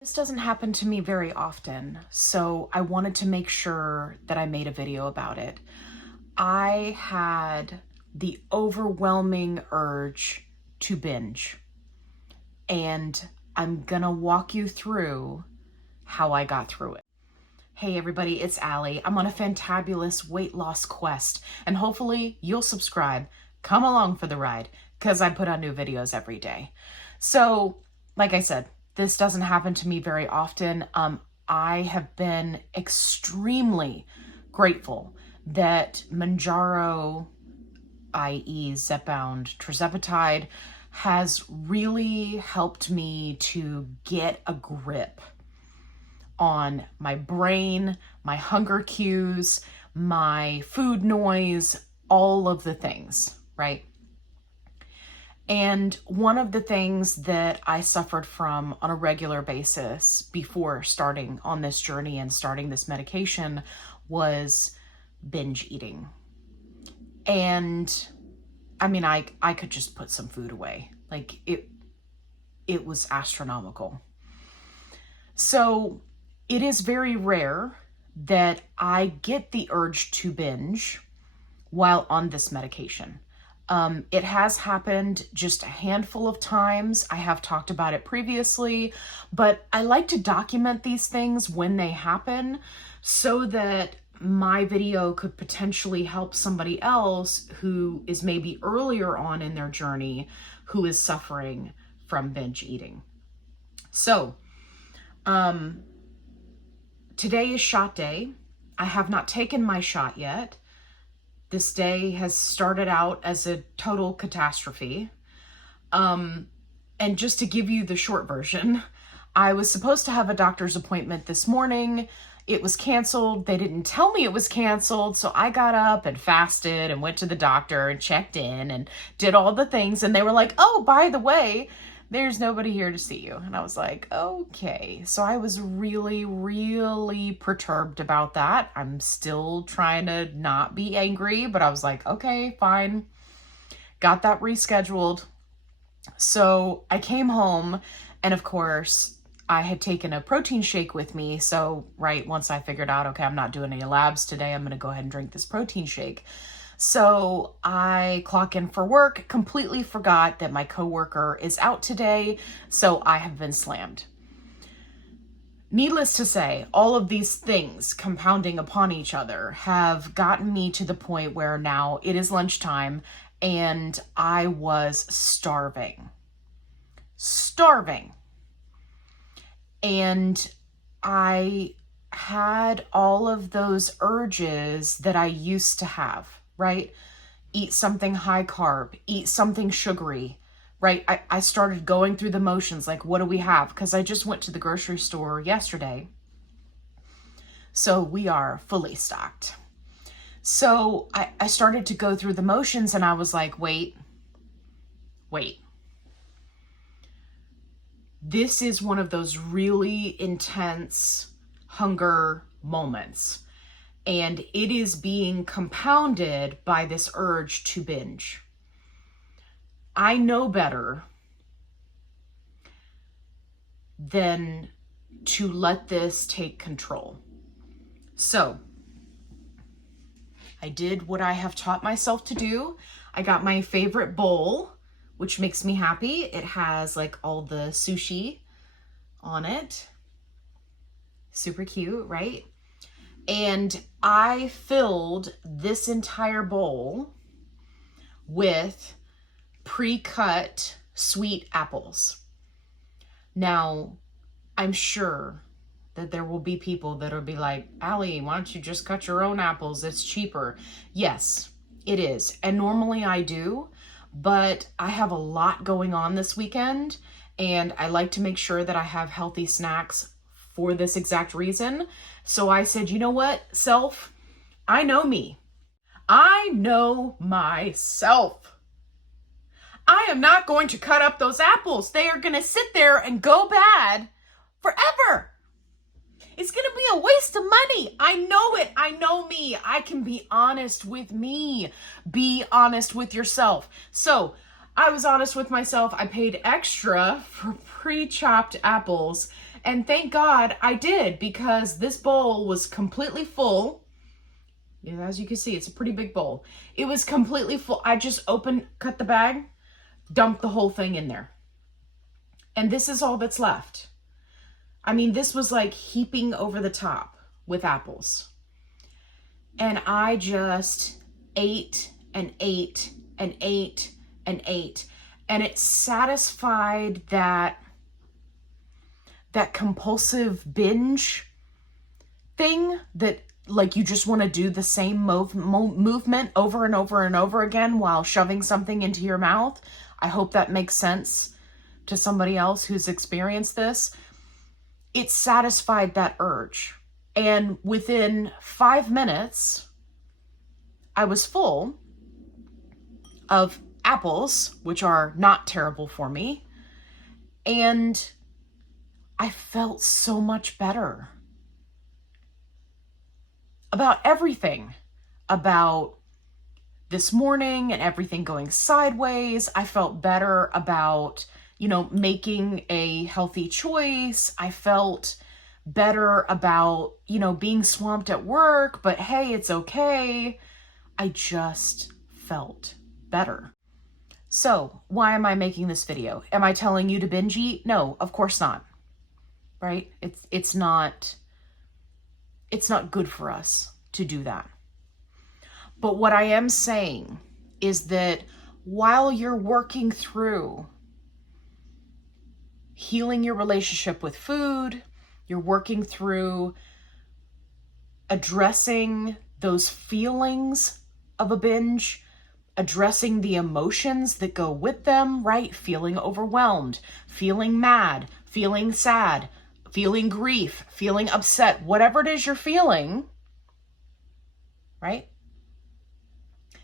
This doesn't happen to me very often, so I wanted to make sure that I made a video about it. I had the overwhelming urge to binge, and I'm gonna walk you through how I got through it. Hey everybody, it's Allie. I'm on a fantabulous weight loss quest, and hopefully you'll subscribe. Come along for the ride, because I put out new videos every day. So, like I said, this doesn't happen to me very often. I have been extremely grateful that Mounjaro, i.e. Zepbound, Tirzepatide, has really helped me to get a grip on my brain, my hunger cues, my food noise, all of the things, right? And one of the things that I suffered from on a regular basis before starting on this journey and starting this medication was binge eating. And I mean, I could just put some food away. Like it was astronomical. So it is very rare that I get the urge to binge while on this medication. It has happened just a handful of times. I have talked about it previously, but I like to document these things when they happen so that my video could potentially help somebody else who is maybe earlier on in their journey who is suffering from binge eating. So, today is shot day. I have not taken my shot yet. This day has started out as a total catastrophe. And just to give you the short version, I was supposed to have a doctor's appointment this morning. It was canceled. They didn't tell me it was canceled. So I got up and fasted and went to the doctor and checked in and did all the things. And they were like, oh, by the way, there's nobody here to see you. And I was like, okay. So I was really, really perturbed about that. I'm still trying to not be angry, but I was like, okay, fine. Got that rescheduled. So I came home, and of course, I had taken a protein shake with me. So, right, once I figured out, okay, I'm not doing any labs today, I'm going to go ahead and drink this protein shake. So I clock in for work, completely forgot that my coworker is out today, so I have been slammed. Needless to say, all of these things compounding upon each other have gotten me to the point where now it is lunchtime and I was starving. And I had all of those urges that I used to have, right? Eat something high carb, eat something sugary, right? I started going through the motions, like, what do we have? Because I just went to the grocery store yesterday. So we are fully stocked. So I started to go through the motions and I was like, wait. This is one of those really intense hunger moments. And it is being compounded by this urge to binge. I know better than to let this take control. So I did what I have taught myself to do. I got my favorite bowl, which makes me happy. It has like all the sushi on it. Super cute, right? And I filled this entire bowl with pre-cut sweet apples. Now, I'm sure that there will be people that will be like, Allie, why don't you just cut your own apples? It's cheaper. Yes, it is. And normally I do, but I have a lot going on this weekend and I like to make sure that I have healthy snacks for this exact reason. So I said, you know what, self, I know me. I know myself. I am not going to cut up those apples. They are going to sit there and go bad forever. It's going to be a waste of money. I know it. I know me. I can be honest with me. Be honest with yourself. So I was honest with myself. I paid extra for pre-chopped apples And thank God I did, because this bowl was completely full. As you can see, it's a pretty big bowl. It was completely full. I just cut the bag, dumped the whole thing in there. And this is all that's left. I mean, this was like heaping over the top with apples. And I just ate and ate and ate and ate. And it satisfied that compulsive binge thing that, like, you just want to do the same movement over and over and over again while shoving something into your mouth. I hope that makes sense to somebody else who's experienced this. It satisfied that urge. And within 5 minutes, I was full of apples, which are not terrible for me. And I felt so much better about everything, about this morning and everything going sideways. I felt better about, making a healthy choice. I felt better about, being swamped at work, but hey, it's okay. I just felt better. So why am I making this video? Am I telling you to binge eat? No, of course not. Right? It's not good for us to do that. But what I am saying is that while you're working through healing your relationship with food, you're working through addressing those feelings of a binge, addressing the emotions that go with them, right? Feeling overwhelmed, feeling mad, feeling sad, feeling grief, feeling upset, whatever it is you're feeling, right?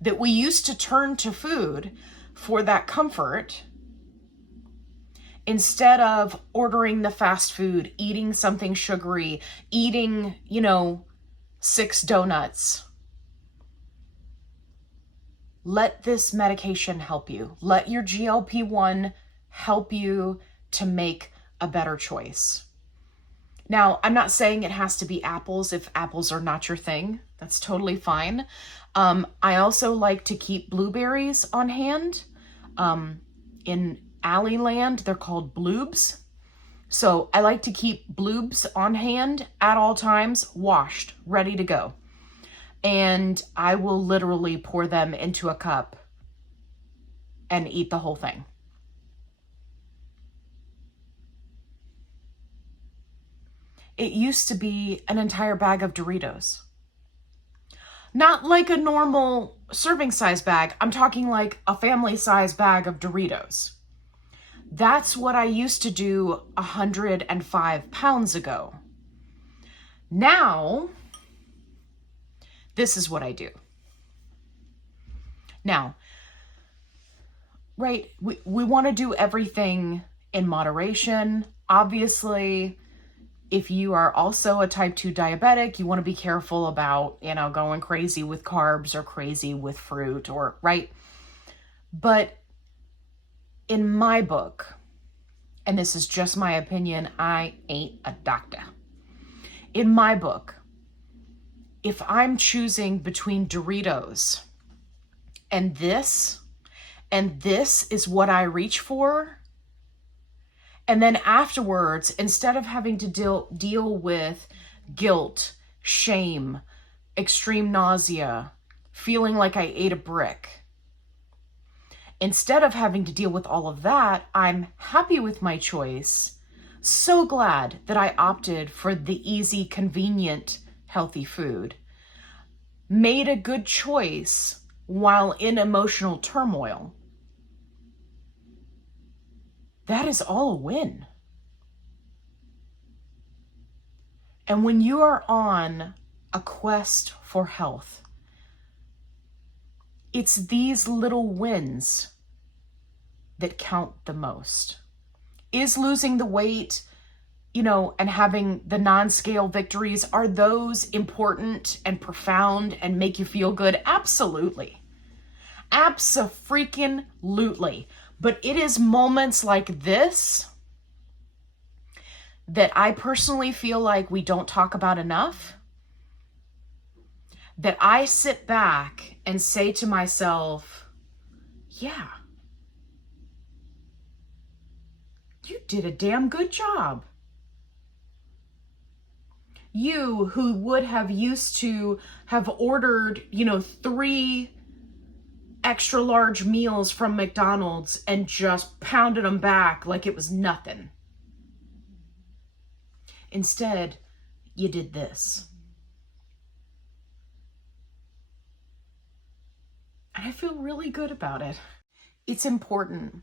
That we used to turn to food for that comfort instead of ordering the fast food, eating something sugary, eating, 6 donuts. Let this medication help you. Let your GLP1 help you to make a better choice. Now, I'm not saying it has to be apples if apples are not your thing. That's totally fine. I also like to keep blueberries on hand. In Alleyland, they're called bloobs. So I like to keep bloobs on hand at all times, washed, ready to go. And I will literally pour them into a cup and eat the whole thing. It used to be an entire bag of Doritos. Not like a normal serving size bag. I'm talking like a family size bag of Doritos. That's what I used to do 105 pounds ago. Now, this is what I do. Now, right, we want to do everything in moderation. Obviously, if you are also a type 2 diabetic, you want to be careful about, going crazy with carbs or crazy with fruit or, right? But in my book, and this is just my opinion, I ain't a doctor. In my book, if I'm choosing between Doritos and this is what I reach for, and then afterwards, instead of having to deal with guilt, shame, extreme nausea, feeling like I ate a brick, instead of having to deal with all of that, I'm happy with my choice. So glad that I opted for the easy, convenient, healthy food. Made a good choice while in emotional turmoil. That is all a win. And when you are on a quest for health, it's these little wins that count the most. Is losing the weight, and having the non-scale victories, are those important and profound and make you feel good? Absolutely. Abso-freaking-lutely. But it is moments like this that I personally feel like we don't talk about enough, that I sit back and say to myself, yeah, you did a damn good job. You who would have used to have ordered, 3 extra large meals from McDonald's and just pounded them back like it was nothing. Instead, you did this. And I feel really good about it. It's important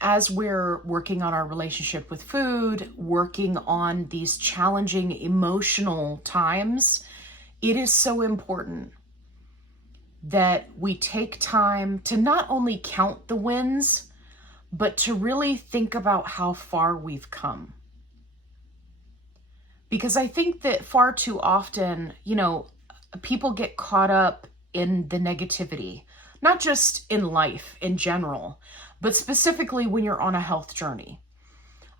as we're working on our relationship with food, working on these challenging emotional times, it is so important that we take time to not only count the wins, but to really think about how far we've come. Because I think that far too often, people get caught up in the negativity, not just in life in general, but specifically when you're on a health journey.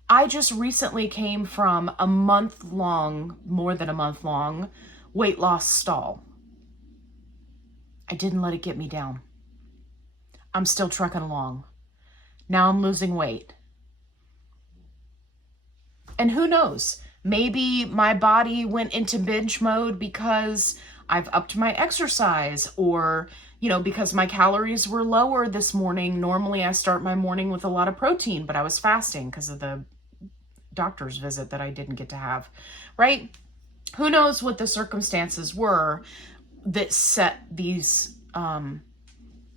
I just recently came from more than a month long weight loss stall. I didn't let it get me down. I'm still trucking along. Now I'm losing weight. And who knows? Maybe my body went into binge mode because I've upped my exercise, or, because my calories were lower this morning. Normally I start my morning with a lot of protein, but I was fasting because of the doctor's visit that I didn't get to have, right? Who knows what the circumstances were that set these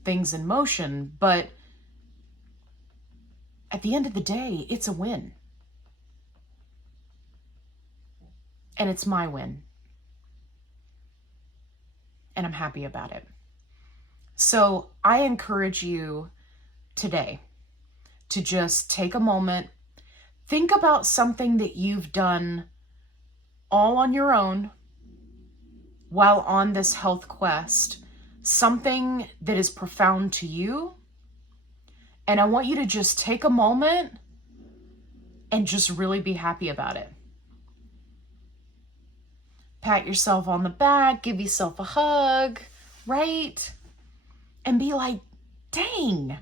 things in motion, but at the end of the day, it's a win. And it's my win. And I'm happy about it. So I encourage you today to just take a moment, think about something that you've done all on your own while on this health quest, something that is profound to you. And I want you to just take a moment and just really be happy about it. Pat yourself on the back, give yourself a hug, right? And be like, dang,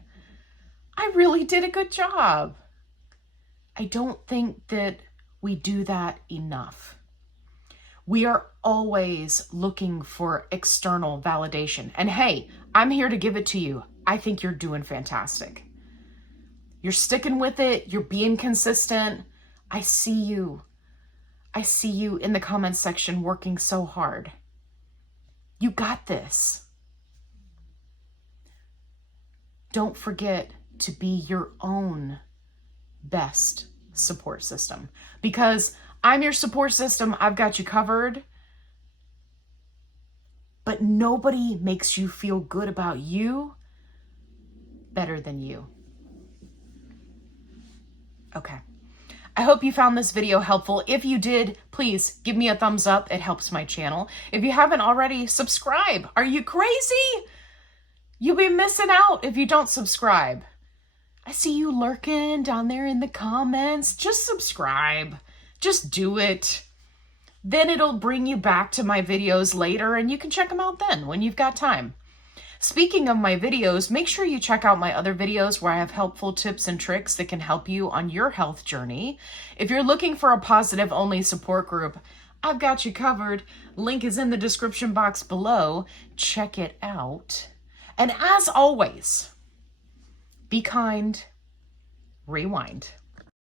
I really did a good job. I don't think that we do that enough. We are always looking for external validation. And hey, I'm here to give it to you. I think you're doing fantastic. You're sticking with it. You're being consistent. I see you. I see you in the comments section working so hard. You got this. Don't forget to be your own best support system, because I'm your support system. I've got you covered. But nobody makes you feel good about you better than you. Okay. I hope you found this video helpful. If you did, please give me a thumbs up. It helps my channel. If you haven't already, subscribe. Are you crazy? You'll be missing out if you don't subscribe. I see you lurking down there in the comments. Just subscribe. Just do it. Then it'll bring you back to my videos later, and you can check them out then when you've got time. Speaking of my videos, make sure you check out my other videos where I have helpful tips and tricks that can help you on your health journey. If you're looking for a positive-only support group, I've got you covered. Link is in the description box below. Check it out. And as always, be kind, rewind.